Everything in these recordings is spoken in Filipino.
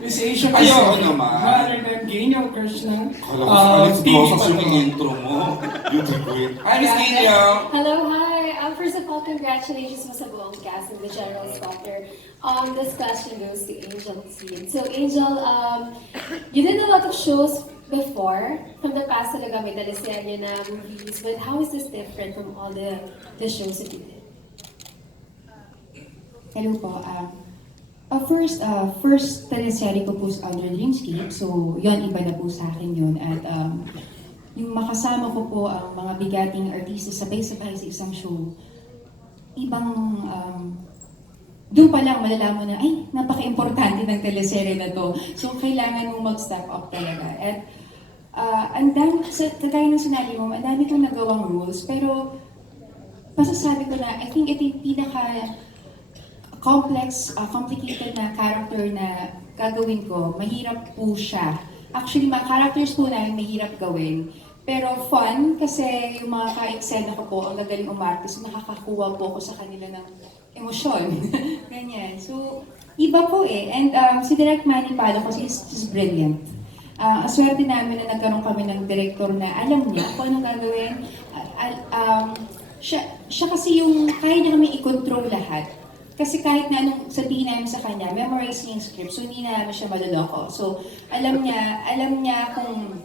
Miss Asia Ayoko naman. Rather than gain yung crush na Kala ko uh, Alex Rosas yung intro mo. Beauty queen. Hi, Miss Nino! Hello, hi. Um, first of all, congratulations sa buong cast and the general spotter. Um, this question goes to Angel Scene. So, Angel, um, you did a lot of shows before. From the past talaga may teleserye na movies. But how is this different from all the, the shows that you did? Hello po. Um, uh, first, uh, first teleserye ko po sa Under Dreamscape. So, yon iba na po sa akin yun. At um, yung makasama ko po ang mga bigating artista sabay-sabay sa isang show, ibang um, doon pa lang malalaman na, ay, napaka-importante ng teleserye na to. So, kailangan mong mag-step up talaga. At uh, ang dami, sa, kagaya ng sinabi mo, ang dami kong nagawang rules, pero masasabi ko na, I think ito yung pinaka complex, uh, complicated na character na gagawin ko, mahirap po siya. Actually, mga characters po namin mahirap gawin. Pero fun, kasi yung mga ka-eksena ko po, ang gagaling umarte, so nakakakuha po ako sa kanila ng emosyon. Ganyan. So, iba po eh. And um, si Direct Manny Palo kasi is just brilliant. Ang swerte namin na nagkaroon kami ng director na alam niya kung anong gagawin. Ah, al- um, siya, siya kasi yung kaya niya kami i-control lahat. Kasi kahit na anong sabihin namin sa kanya, memorize niya yung script, so hindi na namin siya maloloko. So, alam niya, alam niya kung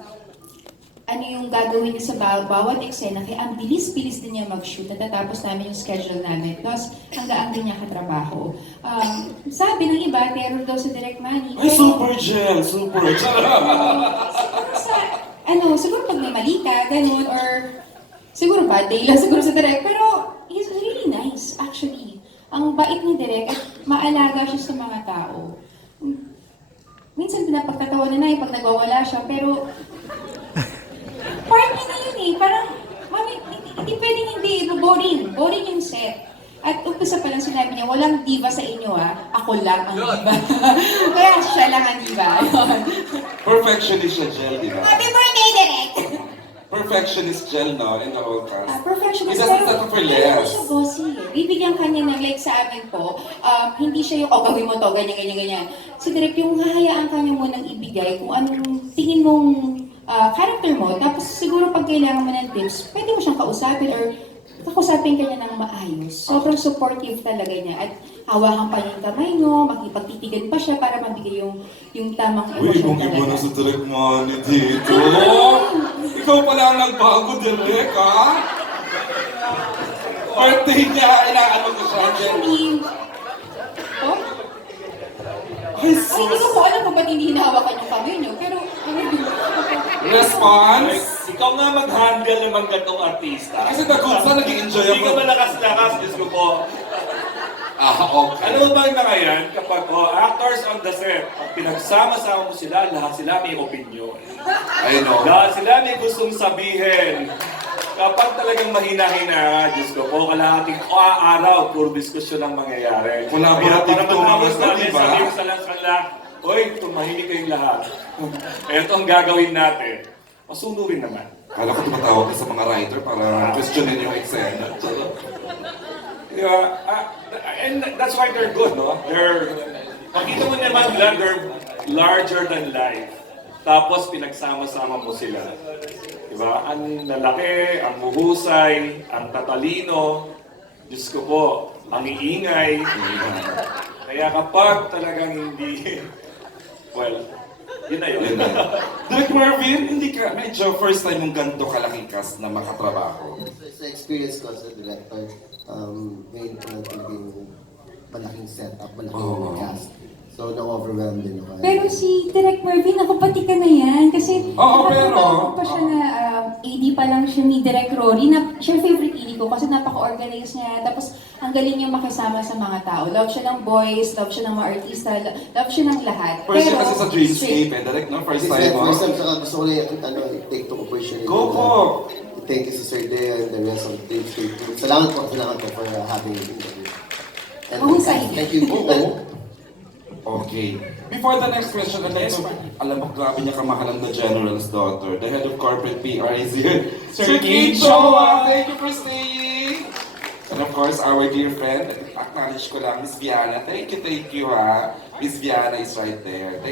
ano yung gagawin niya sa baw- bawat eksena, kaya ang bilis-bilis din niya mag-shoot, natatapos namin yung schedule namin. Tapos, hanggang din niya katrabaho. Um, sabi ng iba, terror daw sa Direct Money. Ay, super gel! Super gel! siguro sa, ano, siguro pag may mali ka, ganun, or siguro bad day lang siguro sa Direk, pero he's really nice, actually. Ang bait ni Direk at maalaga siya sa mga tao. Minsan pinapagtatawanan na yung pag nagwawala siya, pero part niya na yun eh. Parang, mami, hindi, pwedeng hindi, boring. Boring yung set. At umpisa pa lang sinabi niya, walang diva sa inyo ah. Ako lang ang diva. Kaya siya lang ang diva. Perfectionist siya, gel, di ba? Direk! Perfectionist gel, no? In the whole Ah, cast. perfectionist. He doesn't settle for less. siya bossy eh. Bibigyan kanya ng like sa amin po, um, hindi siya yung, oh, gawin mo to, ganyan, ganyan, ganyan. Si Direk, yung hahayaan kanya mo nang ibigay kung anong tingin mong ah, character mo, tapos siguro pag kailangan mo ng tips, pwede mo siyang kausapin or kakusapin ka niya ng maayos. Sobrang supportive talaga niya. At hawakan pa niya yung kamay niyo, makipagtitigan pa siya para mabigay yung, yung tamang Uy, kung iba talaga. na sa direct money dito. Ikaw pala ang nagbago, direct, ha? Birthday niya, inaano ko siya, gel. Actually, oh, Ay, Ay, hindi ko po alam kung ba't hindi hinahawakan yung kamay niyo, pero... Response? Ikaw nga mag-handle ng mga gatong artista. Kasi nag-good nag-enjoy Hindi ka ako. malakas-lakas, Diyos ko po. Ah, okay. Ano ba yung mga yan? Kapag oh, actors on the set, pag pinagsama-sama mo sila, lahat sila may opinion. I know. Lahat sila may gustong sabihin. Kapag talagang mahina-hina, Diyos ko po, kalahating araw, puro diskusyon ang mangyayari. Collaborative Kaya para to, mga matapos to, namin, diba? sabihin sa sa kanila, Hoy, tumahimik kayong lahat. Ito ang gagawin natin. Masunurin naman. Kala ko tumatawag ka sa mga writer para questionin yung eksena. Yeah, uh, and that's why they're good, no? They're, makita mo naman nila, they're larger than life. Tapos pinagsama-sama mo sila. Diba? Ang lalaki, ang muhusay, ang tatalino, Diyos ko po, ang iingay. Kaya kapag talagang hindi, well, yun na yun. Direk Marvin, hindi ka, medyo first time mong ganito kalaking cast na makatrabaho. Sa experience ko sa director, um, ngayon ko lang talagang malaking setup, malaking Oo. cast. So, na-overwhelmed din ako. Pero si Direk Marvin, ako pati ka na yan. Kasi Oo, nakakatawa pero- ko pa siya na um, AD pa lang siya ni Direk Rory. Na, siya yung favorite AD ko kasi napaka-organize niya. Tapos ang galing niya makisama sa mga tao. Love siya ng boys, love siya ng mga artista, lo- love siya ng lahat. First year kasi sa. Dreamscape eh, direct no? First First time time, mo. first time, saka gusto ko na yung, ano, take to opportunity. Go po! Thank you to Sir Dea and the rest of the team. Salamat po, salamat po for uh, having me. And Mahusay. thank you. Oo. Okay. Before the next question, alam mo, alam mo, grabe niya kamahalan na General's daughter. The head of corporate PR is here. Sir Kate Choa! Thank you for staying! And of course, our dear friend, acknowledge ko lang, Miss Viana. Thank you, thank you ha. Miss Viana is right there.